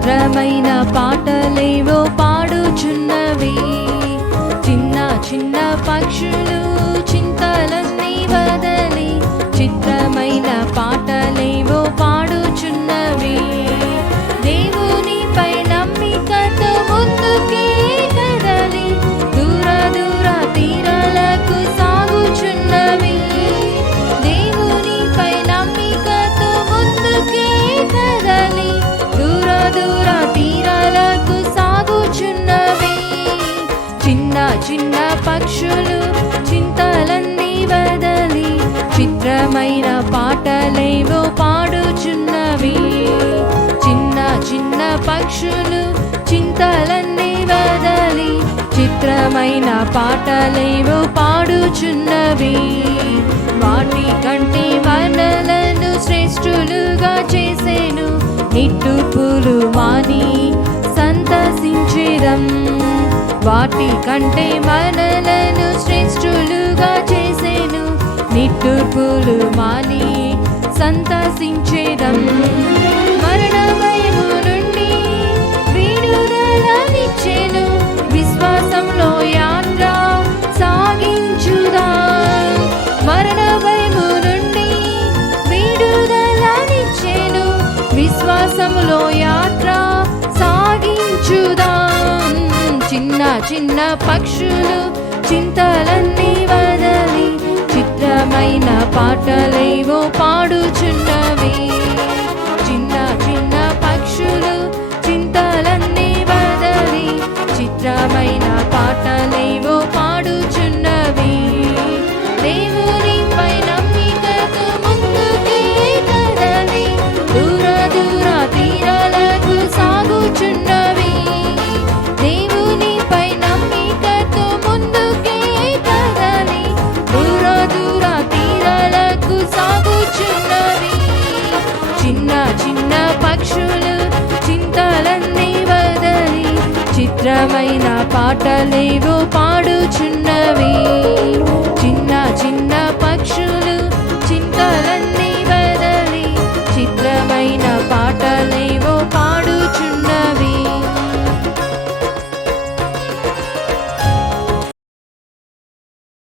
చిత్రమైన పాటలేవో పాడుచున్నవి. చిన్న చిన్న పక్షులు చింతలన్నీ వదలి చిత్రమైన పాటలేవో పాడుచున్నవి. దేవునిపై నమ్మికతో ముందుకే కదలి దూర దూర తీరాలకు సాగుచున్నవి. దేవునిపై నమ్మికతో ముందుకే కదలి దూర దూర తీరాలకు సాగుచున్నవి. చిన్న చిన్న పక్షులు చింతలన్నీ వదలి చిత్రమైన పాటలేవో పాడుచున్నవి. చిన్న చిన్న పక్షులు చింతలన్నీ వదలి చిత్రమైన పాటలేవో పాడుచున్నవి. వాటి కంటే మనలను శ్రేష్ఠులుగా చేసేను నిట్టూర్పులు మాని సంతసించేదం. వాటి కంటే మనలను శ్రేష్ఠులుగా చేసేను నిట్టూర్పులు మాని సంతసించేదం. మరణ భయము నుండి విడుదలనిచ్చెను విశ్వాసంలో యాత్ర సాగించుదాం. మరణ భయము నుండి విడుదలనిచ్చెను విశ్వాసంలో యాత్ర సాగించుదాం. చిన్న చిన్న పక్షులు చింతలన్నీ వదలి చిత్రమైన పాటలేవో పాడుచున్నవి. చిన్న చిన్న పక్షులు చింతలన్నీ వదలి చిత్రమైన పాటలేవో పాడుచున్నవి. దేవునిపై నమ్మికతో ముందుకే కదలి దూర దూర తీరాలకు సాగుచున్నవి. దేవునిపై నమ్మికతో ముందుకే కదలి దూర దూర తీరాలకు సాగుచున్నవి. చిన్న చిన్న పక్షులు చింతలన్నీ వదలి చిత్రమైన పాటలేవో పాడుచున్నవి.